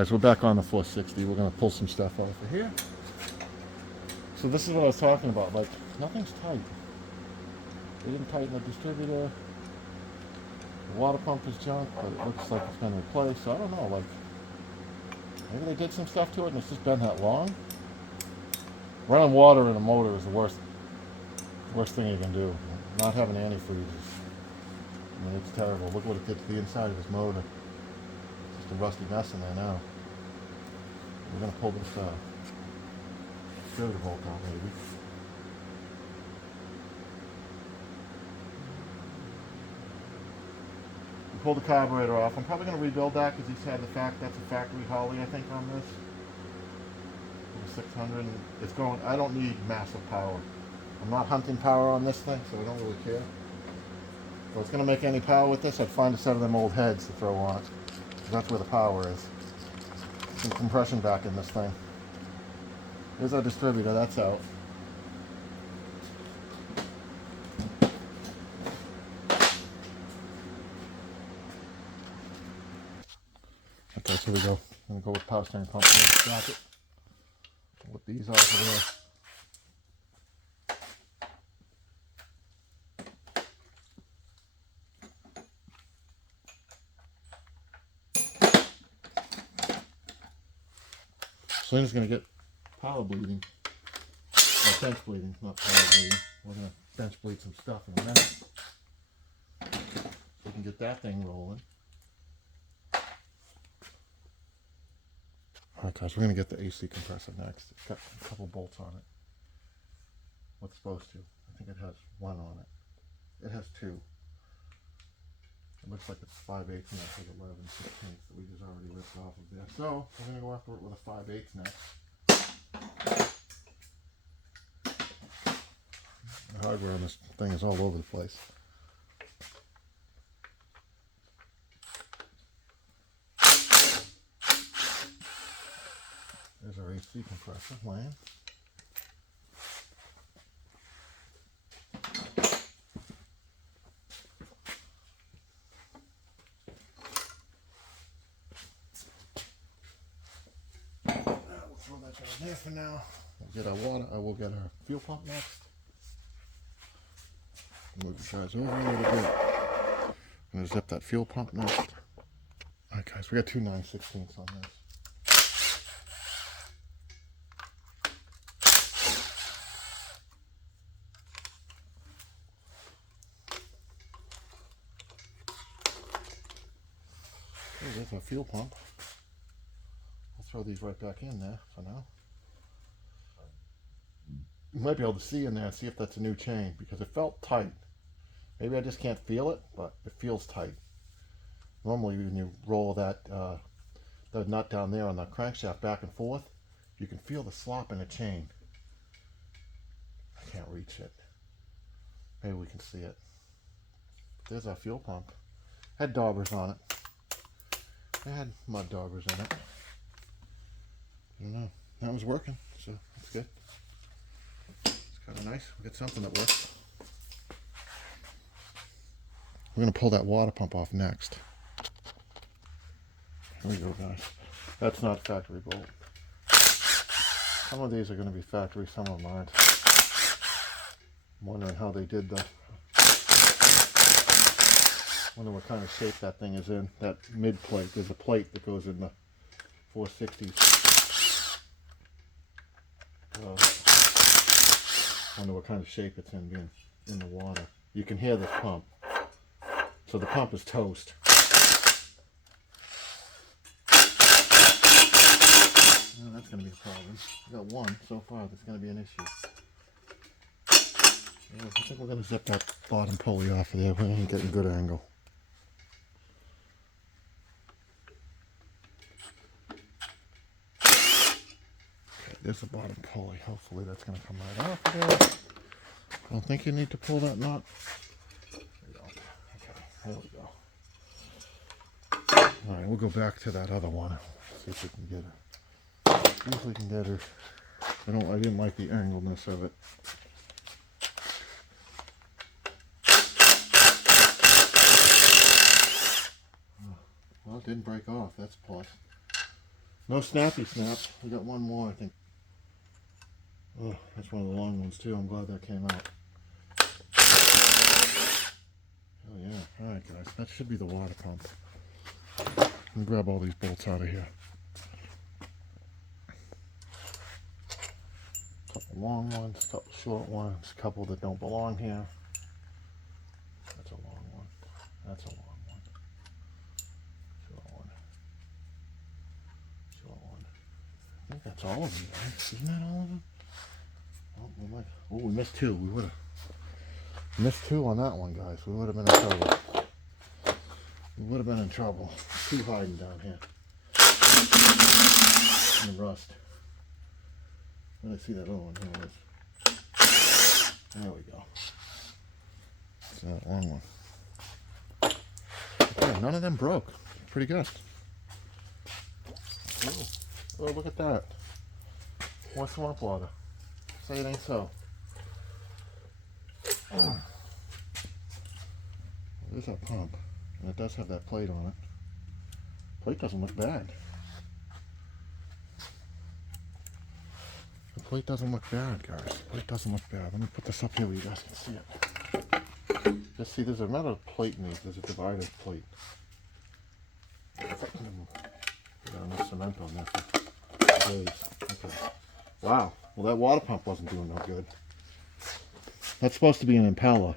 guys, we're back on the 460. We're going to pull some stuff off of here. So this is what I was talking about. Like, nothing's tight. They didn't tighten the distributor. The water pump is junk, but it looks like it's been replaced. So I don't know, like, maybe they did some stuff to it and it's just been that long. Running water in a motor is the worst thing you can do. Not having antifreeze is, I mean, it's terrible. Look what it did to the inside of this motor. It's just a rusty mess in there now. We're going to pull this distributor bolt out maybe. We pulled the carburetor off. I'm probably going to rebuild that because he's had that's a factory Holly, I think, on this. 600. It's going, I don't need massive power. I'm not hunting power on this thing, so I don't really care. If I was going to make any power with this, I'd find a set of them old heads to throw on it. That's where the power is. Some compression back in this thing. Here's our distributor, that's out. Okay, so we go. I'm going to go with power steering pump bracket. Whip these off of there. Selena's going to get power bleeding. Or bench bleeding, not power bleeding. We're going to bench bleed some stuff in a minute. So we can get that thing rolling. Alright guys, we're going to get the AC compressor next. It's got a couple bolts on it. What's supposed to? I think it has one on it. It has two. It looks like it's 5/8 and that's like 11/16 that we just already ripped off of there. So we're going to go after it with a 5/8 next. The hardware on this thing is all over the place. There's our AC compressor laying. We'll throw that down there for now. We'll get our water. We'll get our fuel pump next. Move the guys over a little bit. I'm going to zip that fuel pump next. Alright guys, we got two 9/16ths on this. There's our fuel pump. I'll throw these right back in there for now. You might be able to see in there and see if that's a new chain because it felt tight. Maybe I just can't feel it, but it feels tight. Normally when you roll that the nut down there on the crankshaft back and forth, you can feel the slop in the chain. I can't reach it. Maybe we can see it. There's our fuel pump. Had daubers on it. It had mud daubers in it. I don't know. That was working, so that's good. It's kind of nice. We got something that works. We're going to pull that water pump off next. Here we go, guys. That's not factory bolt. Some of these are going to be factory, some of them aren't. I'm wondering how they did that. Wonder what kind of shape that thing is in. That mid plate. There's a plate that goes in the 460s. Wonder what kind of shape it's in, being in the water. You can hear this pump. So the pump is toast. Well, that's going to be a problem. We got one so far that's going to be an issue. Yeah, I think we're going to zip that bottom pulley off of there. We're going to get a good angle. There's the bottom pulley. Hopefully that's going to come right off of there. I don't think you need to pull that knot. There we go. Okay, there we go. Alright, we'll go back to that other one. See if we can get her. See if we can get her. I didn't like the angleness of it. Well, it didn't break off. That's a plus. No snappy snap. We got one more, I think. Oh, that's one of the long ones too. I'm glad that came out. Oh yeah. Alright guys, that should be the water pump. Let me grab all these bolts out of here. Couple long ones, couple short ones, couple that don't belong here. That's a long one. That's a long one. Short one. Short one. I think that's all of them, guys. Isn't that all of them? Oh, we missed two. We would have missed two on that one, guys. We would have been in trouble. We would have been in trouble. Two hiding down here. In the rust. Let me see that other one. Here it is. There we go. It's that long one. Okay, none of them broke. Pretty good. Oh, look at that. More swamp water. Say it ain't so. There's that pump. And it does have that plate on it. Plate doesn't look bad. The plate doesn't look bad, guys. The plate doesn't look bad. Let me put this up here where you guys can see it. Just see, there's another plate in these. There's a divider plate. Got enough cement on there for days. Okay. Wow. Well, that water pump wasn't doing no good. That's supposed to be an impeller.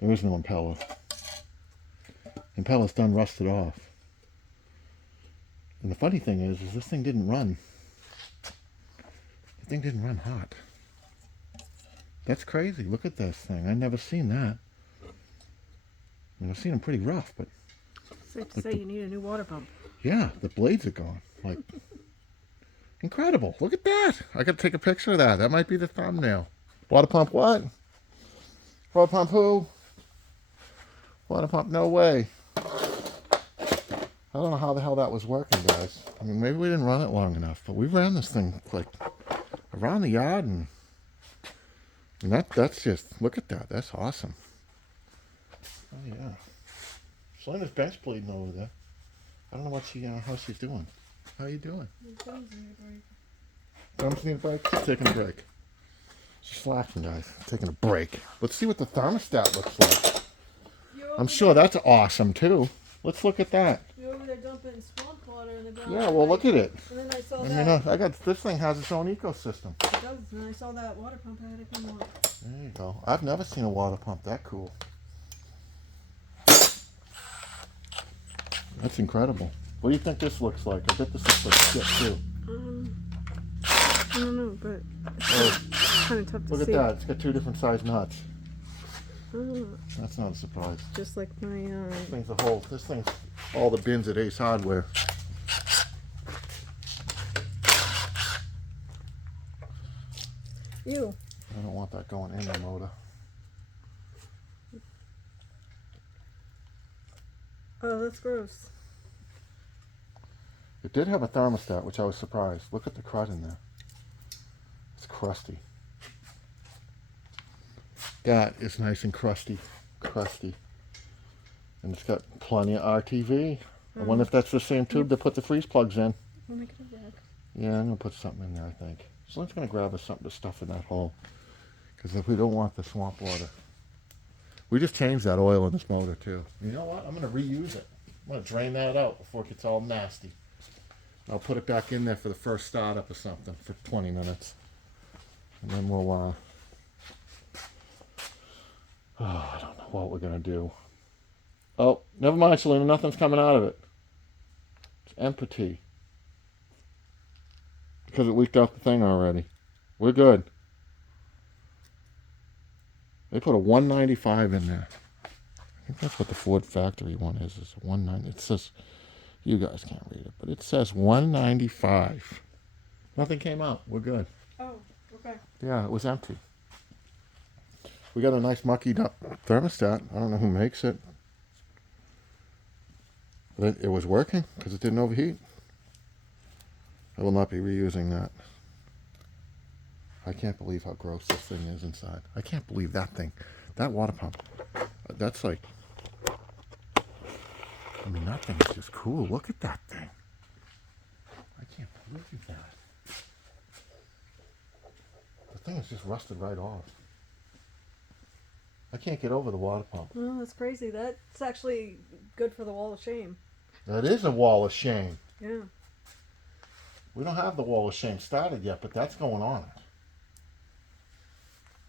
There is no impeller. Impeller's done rusted off. And the funny thing is this thing didn't run. The thing didn't run hot. That's crazy. Look at this thing. I've never seen that. I mean, I've seen them pretty rough, but... Safe to say you need a new water pump. Yeah, the blades are gone. Like, incredible. Look at that. I gotta take a picture of that. That might be the thumbnail. Water pump what? Water pump who? Water pump no way. I don't know how the hell that was working, guys. I mean, maybe we didn't run it long enough, but we ran this thing like around the yard, and that's just, look at that. That's awesome. Oh yeah. Selena's bench bleeding over there. I don't know what how she's doing. How you doing? Thumbs need a break. Thumbs need a break? She's taking a break. She's slacking, guys. Taking a break. Let's see what the thermostat looks like. I'm sure that's awesome too. Let's look at that. You're over there dumping swamp water in the ground. Yeah, well, look at it. And then I saw This thing has its own ecosystem. It does, and I saw that water pump had it come on. There you go. I've never seen a water pump that cool. That's incredible. What do you think this looks like? I bet this looks like shit too. I don't know, but it's kind of tough to see. Look at that. It's got two different size nuts. Oh, That's not a surprise. just like my This thing's all the bins at Ace Hardware. ew. I don't want that going in the motor. Oh, that's gross. It did have a thermostat, which I was surprised. Look at the crud in there. It's crusty. That is nice and crusty. And it's got plenty of RTV. I wonder if that's the same tube that put the freeze plugs in. We'll make it a bag. Yeah, I'm going to put something in there, I think. So let's going to grab us something to stuff in that hole. Because if we don't want the swamp water. We just changed that oil in this motor too. You know what? I'm going to reuse it. I'm going to drain that out before it gets all nasty. I'll put it back in there for the first startup or something for 20 minutes. And then we'll, I don't know what we're going to do. Oh, never mind, Selena. Nothing's coming out of it. It's empty. Because it leaked out the thing already. We're good. They put a 195 in there. I think that's what the Ford factory one is. It's a 190. It says, you guys can't read it, but it says 195. Nothing came out. We're good. Oh, okay. Yeah, it was empty. We got a nice muckied up thermostat. I don't know who makes it. But it was working because it didn't overheat. I will not be reusing that. I can't believe how gross this thing is inside. I can't believe that thing. That water pump. That's like... I mean, that thing is just cool. Look at that thing. I can't believe that. The thing is just rusted right off. I can't get over the water pump. Oh, that's crazy. That's actually good for the wall of shame. That is a wall of shame. Yeah. We don't have the wall of shame started yet, but that's going on.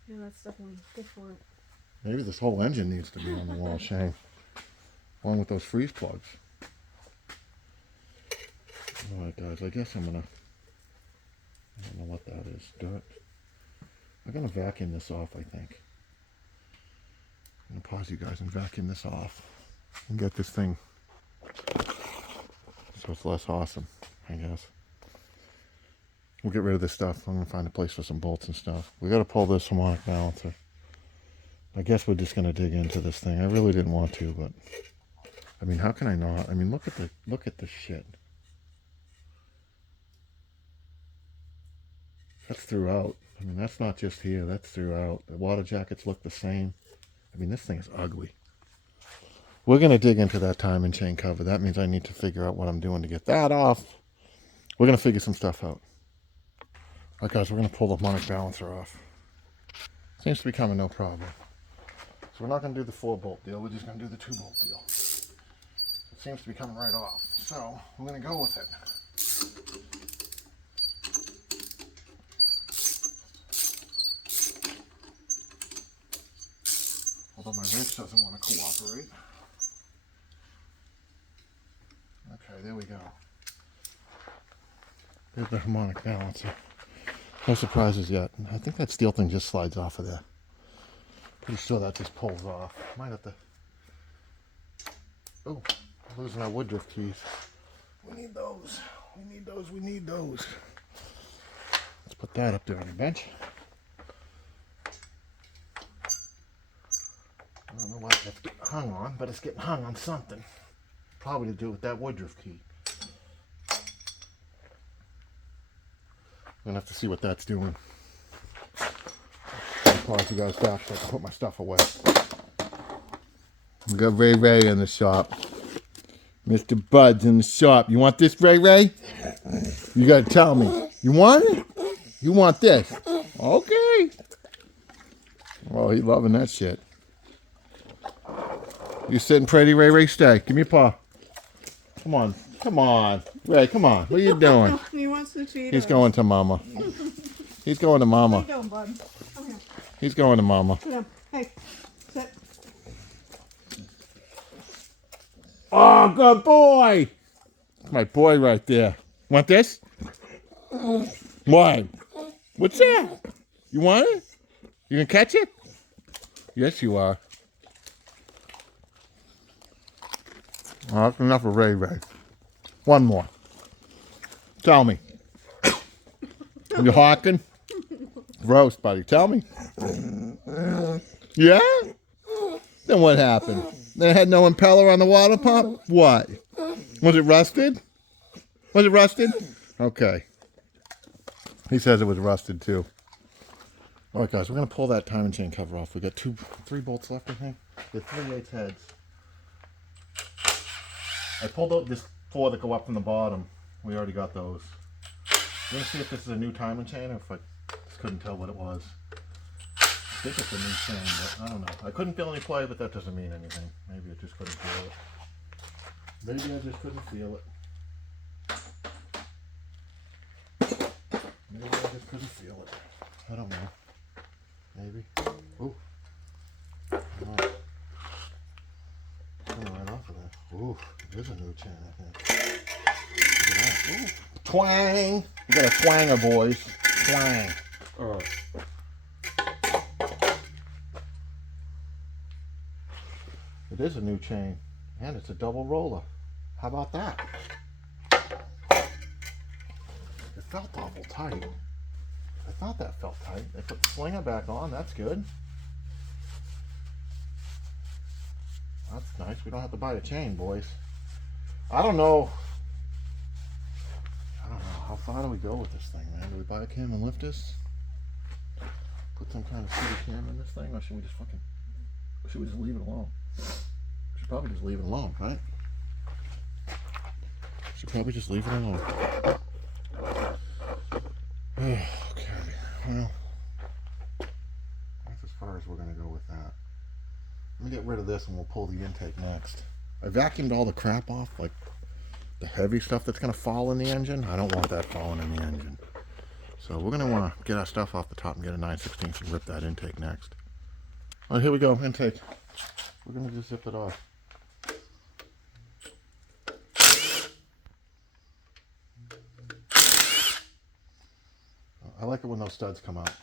Yeah, that's definitely good for it. Maybe this whole engine needs to be on the wall of shame, along with those freeze plugs. All right, guys, I guess I'm gonna, I don't know what that is, dirt. I'm gonna vacuum this off, I think. I'm gonna pause you guys and vacuum this off and get this thing so it's less awesome, I guess. We'll get rid of this stuff. I'm gonna find a place for some bolts and stuff. We gotta pull this harmonic balancer. I guess we're just gonna dig into this thing. I really didn't want to, but I mean, how can I not? I mean, look at the shit. That's throughout. I mean, that's not just here. That's throughout. The water jackets look the same. I mean, this thing is ugly. We're gonna dig into that timing chain cover. That means I need to figure out what I'm doing to get that off. We're gonna figure some stuff out. All right, guys, we're gonna pull the harmonic balancer off. Seems to be coming no problem. So we're not going to do the 4-bolt deal, we're just going to do the 2-bolt deal. It seems to be coming right off, so I'm going to go with it. Although my wrench doesn't want to cooperate. Okay, there we go. There's the harmonic balancer. No surprises yet. I think that steel thing just slides off of there. Pretty sure that just pulls off. Might have to. Oh, losing our woodruff keys. We need those. We need those. We need those. Let's put that up there on the bench. I don't know why that's getting hung on, but it's getting hung on something. Probably to do with that woodruff key. I'm gonna have to see what that's doing. Pause you guys back so I can put my stuff away. We got Ray Ray in the shop. Mr. Bud's in the shop. You want this, Ray Ray? You gotta tell me. You want it? You want this? Okay. Oh, he's loving that shit. You sitting pretty, Ray Ray? Stay. Give me a paw. Come on. Come on. Ray, come on. What are you doing? He wants to cheat. He's going to Mama. He's going to Mama. What are you doing, bud? Come here. He's going to Mama. Sit down. Hey, sit. Oh, good boy. My boy right there. Want this? What? What's that? You want it? You gonna catch it? Yes, you are. Oh, that's enough of Ray Ray. One more. Tell me. You hawking? Gross, buddy. Tell me. Yeah? Then what happened? They had no impeller on the water pump? What? Was it rusted? Was it rusted? Okay. He says it was rusted too. All right, guys, we're going to pull that timing chain cover off. We got 3 bolts left, I think. The 3/8 heads. I pulled out this 4 that go up from the bottom. We already got those. We're going to see if this is a new timing chain or if I just couldn't tell what it was. I think it's a new chain, but I don't know. I couldn't feel any play, but that doesn't mean anything. Maybe I just couldn't feel it. Maybe I just couldn't feel it. Maybe I just couldn't feel it. I don't know. Maybe. Ooh. Oh. Coming right off of that. Ooh, there's a new chain, I think. Look at that. Ooh. Twang! We got a twanger, boys. Twang. It is a new chain, and it's a double roller. How about that? It felt awful tight. I thought that felt tight. They put the slinger back on. That's good. That's nice. We don't have to buy a chain, boys. I don't know. How far do we go with this thing, man? Do we buy a cam and lift this? Put some kind of city cam in this thing, or should we just leave it alone? Should probably just leave it alone, right? Should probably just leave it alone. Okay, well, that's as far as we're going to go with that. Let me get rid of this and we'll pull the intake next. I vacuumed all the crap off, like the heavy stuff that's going to fall in the engine. I don't want that falling in the engine. So we're going to want to get our stuff off the top and get a 9/16 and rip that intake next. All right, here we go, intake. We're going to just zip it off. I like it when those studs come out.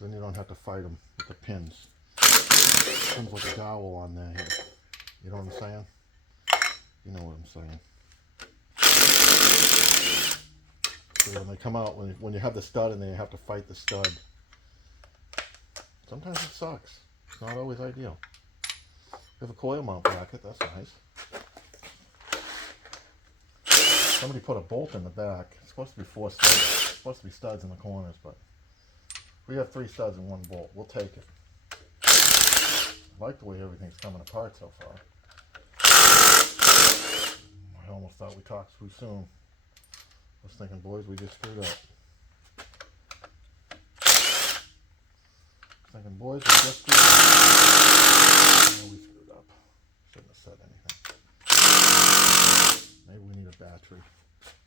Then you don't have to fight them with the pins. Comes like a dowel on there. You know what I'm saying? You know what I'm saying. So when they come out, when you have the stud in there, you have to fight the stud. Sometimes it sucks. It's not always ideal. We have a coil mount bracket. That's nice. Somebody put a bolt in the back. It's supposed to be 4 studs. It's supposed to be studs in the corners, but we have 3 studs and 1 bolt. We'll take it. I like the way everything's coming apart so far. I almost thought we talked too soon. I was thinking, boys, we just screwed up. Thinking, boys, we just screwed up. No, we screwed up. Shouldn't have said anything. Maybe we need a battery.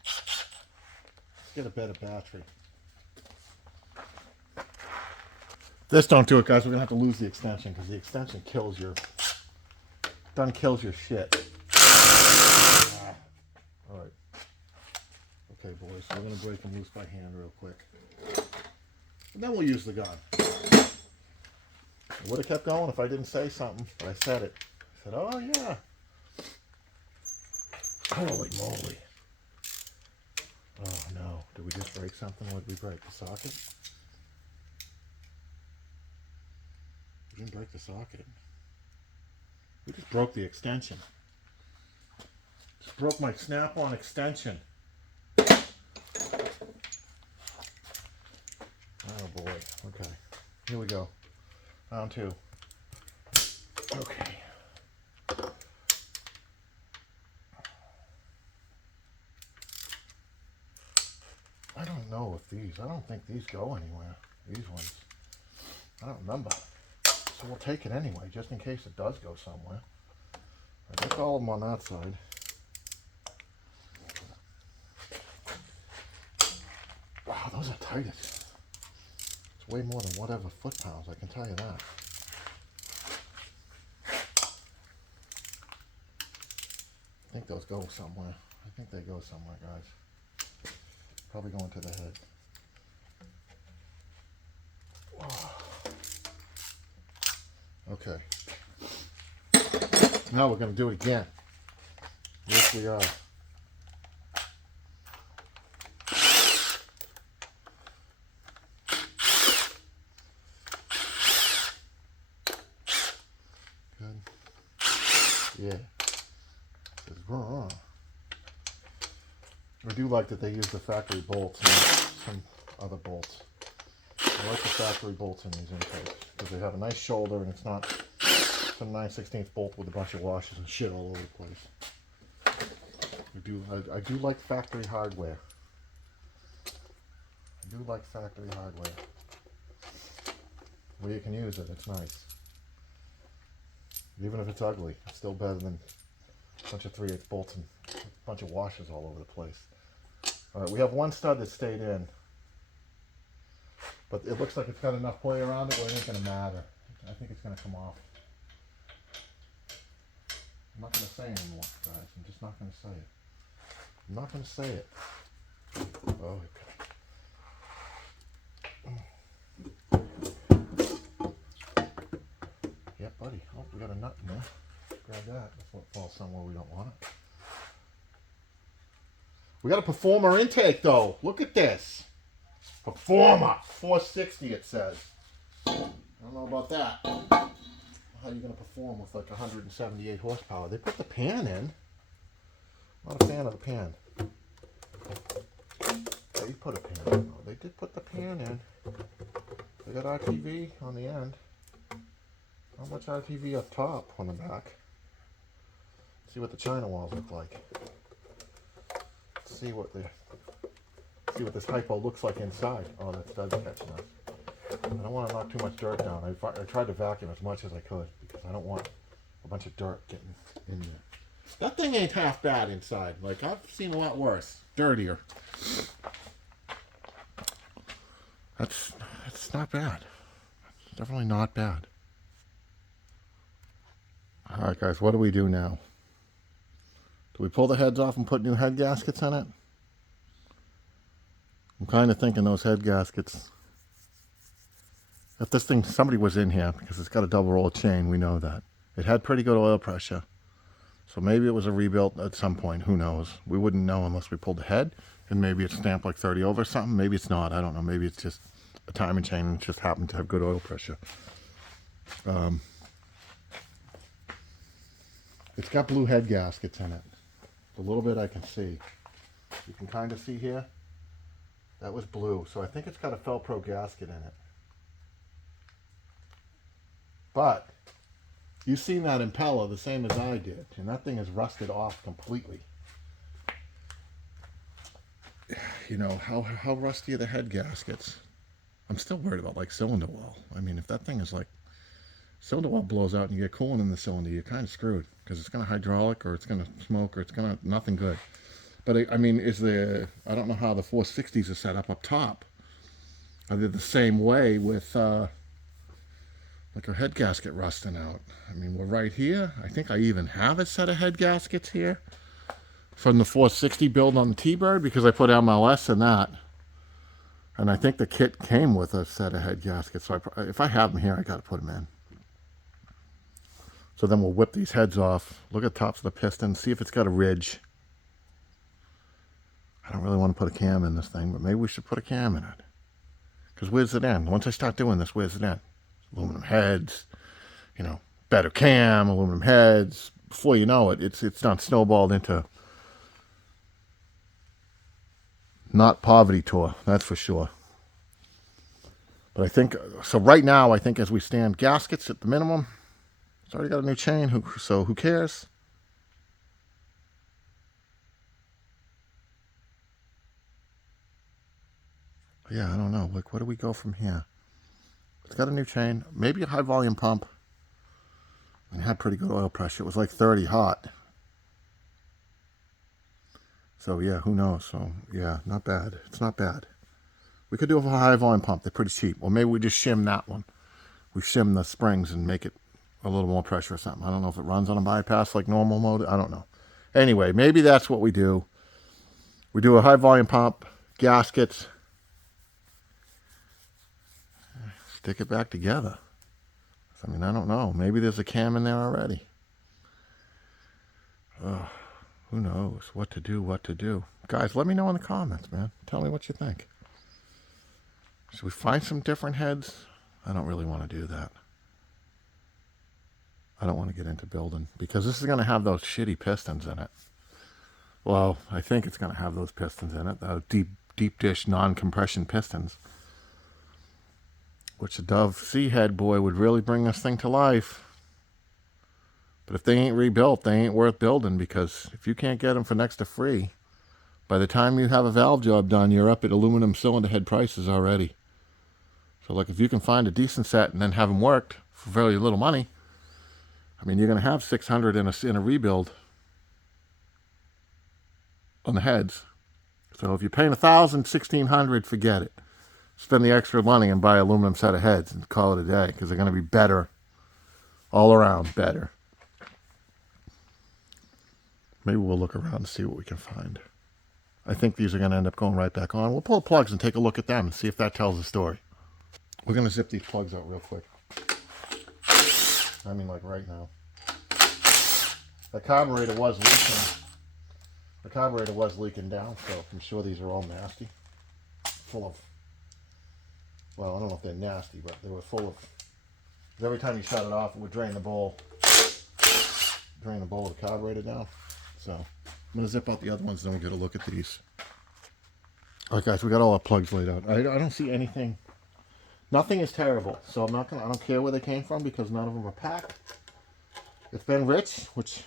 Let's get a better battery. This don't do it, guys. We're gonna have to lose the extension because the extension kills your shit. All right. Okay, boys. So we're gonna break them loose by hand real quick, and then we'll use the gun. I would have kept going if I didn't say something, but I said it. I said, "Oh yeah." Holy moly! Oh no! Did we just break something? What did we break? The socket? We didn't break the socket. We just broke the extension. Just broke my snap-on extension. Oh boy. Okay. Here we go. Round 2. Okay. I don't know if these, I don't think these go anywhere. These ones. I don't remember. So we'll take it anyway, just in case it does go somewhere. I guess all of them on that side. Wow, those are tight. It's way more than whatever foot-pounds, I can tell you that. I think those go somewhere. I think they go somewhere, guys. Probably going to the head. Okay. Now we're going to do it again. Yes, we are. Good. Yeah. I do like that they use the factory bolts and some other bolts. I like the factory bolts in these intakes because they have a nice shoulder and it's not some 9/16 bolt with a bunch of washers and shit all over the place. I do like factory hardware. I do like factory hardware. Where you can use it, it's nice. Even if it's ugly, it's still better than a bunch of 3/8 bolts and a bunch of washers all over the place. Alright, we have one stud that stayed in. But it looks like it's got enough play around it where it ain't going to matter. I think it's going to come off. I'm not going to say anymore, guys. I'm just not going to say it. I'm not going to say it. Oh, okay. Yeah, buddy. Oh, we got a nut in there. Grab that before it falls somewhere we don't want it. We got a performer intake, though. Look at this. Performer. 460, it says. I don't know about that. How are you going to perform with like 178 horsepower? They put the pan in. Not a fan of the pan. They put a pan in. Oh, they did put the pan in. They got RTV on the end. Not much RTV up top on the back. Let's see what the China walls look like. Let's see what the see what this hypo looks like inside. Oh, that's catching us. I don't want to knock too much dirt down. I tried to vacuum as much as I could because I don't want a bunch of dirt getting in there. That thing ain't half bad inside. Like, I've seen a lot worse. Dirtier. That's not bad. Definitely not bad. Alright guys, what do we do now? Do we pull the heads off and put new head gaskets in it? I'm kind of thinking those head gaskets, if this thing, somebody was in here, because it's got a double roll chain, we know that. It had pretty good oil pressure. So maybe it was a rebuilt at some point, who knows? We wouldn't know unless we pulled the head, and maybe it's stamped like 30 over or something. Maybe it's not, I don't know. Maybe it's just a timing chain and just happened to have good oil pressure. It's got blue head gaskets in it. A little bit I can see. You can kind of see here. That was blue, so I think it's got a Felpro gasket in it. But you've seen that impeller the same as I did, and that thing is rusted off completely. You know, how rusty are the head gaskets? I'm still worried about like cylinder wall. I mean, if that thing is like, cylinder wall blows out and you get coolant in the cylinder, you're kind of screwed because it's going to hydraulic or it's going to smoke or it's going to, nothing good. But I mean, I don't know how the 460s are set up top. Are they the same way with like our head gasket rusting out? I mean, we're right here. I think I even have a set of head gaskets here from the 460 build on the T-Bird because I put MLS in that. And I think the kit came with a set of head gaskets. So if I have them here, I got to put them in. So then we'll whip these heads off. Look at the tops of the piston. See if it's got a ridge. I don't really want to put a cam in this thing, but maybe we should put a cam in it. Because where's it end? Once I start doing this, where's it end? Aluminum heads, you know, better cam, aluminum heads. Before you know it, it's not snowballed into not poverty tour, that's for sure. But I think, so right now, I think as we stand, gaskets at the minimum. It's already got a new chain, so who cares? Yeah, I don't know. Like, where do we go from here? It's got a new chain, maybe a high volume pump. And it had pretty good oil pressure. It was like 30 hot. So yeah, who knows? So yeah, not bad. It's not bad. We could do a high volume pump. They're pretty cheap. Or maybe we just shim that one. We shim the springs and make it a little more pressure or something. I don't know if it runs on a bypass like normal mode. I don't know. Anyway, maybe that's what we do. We do a high volume pump, gaskets. Stick it back together. I mean, I don't know. Maybe there's a cam in there already. Oh, who knows what to do. Guys, let me know in the comments, man. Tell me what you think. Should we find some different heads? I don't really want to do that. I don't want to get into building because this is going to have those shitty pistons in it. Well, I think it's going to have those pistons in it. Those deep dish non-compression pistons. Which the Dove Sea Head boy would really bring this thing to life. But if they ain't rebuilt, they ain't worth building because if you can't get them for next to free, by the time you have a valve job done, you're up at aluminum cylinder head prices already. So like if you can find a decent set and then have them worked for very little money, I mean, you're going to have 600 in a rebuild on the heads. So if you're paying 1,000, 1,600, forget it. Spend the extra money and buy an aluminum set of heads and call it a day because they're going to be better. All around better. Maybe we'll look around and see what we can find. I think these are going to end up going right back on. We'll pull the plugs and take a look at them and see if that tells the story. We're going to zip these plugs out real quick. I mean, like right now. The carburetor was leaking. The carburetor was leaking down, so I'm sure these are all nasty. Full of, well, I don't know if they're nasty, but they were full of, every time you shut it off, it would drain the bowl of the carburetor down. So I'm going to zip out the other ones, then we'll get a look at these. All right, guys, we got all our plugs laid out. I don't see anything. Nothing is terrible, so I don't care where they came from because none of them are packed. It's been rich, which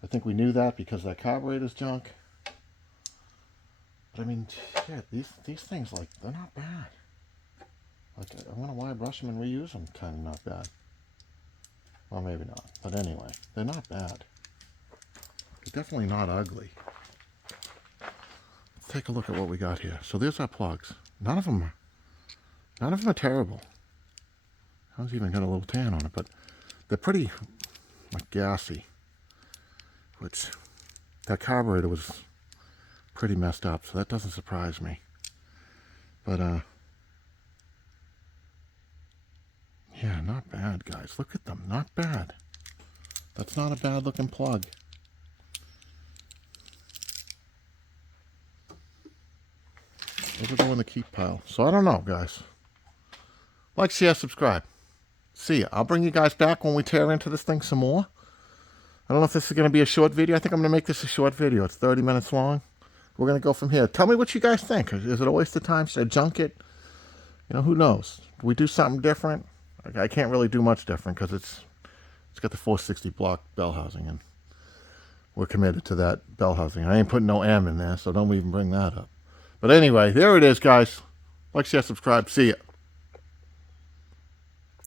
I think we knew that because that carburetor's junk. But I mean, shit, these things, like, they're not bad. Like, I wonder why I brush them and reuse them. Kind of not bad. Well, maybe not. But anyway, they're not bad. They're definitely not ugly. Let's take a look at what we got here. So there's our plugs. None of them are terrible. I was even got a little tan on it, but they're pretty, like, gassy. Which, that carburetor was pretty messed up, so that doesn't surprise me. But, yeah, not bad, guys. Look at them. Not bad. That's not a bad looking plug. Those will go in the keep pile. So I don't know, guys. Like, share, subscribe. See ya. I'll bring you guys back when we tear into this thing some more. I don't know if this is going to be a short video. I think I'm going to make this a short video. It's 30 minutes long. We're going to go from here. Tell me what you guys think. Is it a waste of time? Should I junk it? You know, who knows? Do we do something different? I can't really do much different because it's got the 460 block bell housing, and we're committed to that bell housing. I ain't putting no M in there, so don't even bring that up. But anyway, there it is, guys. Like, share, subscribe. See ya.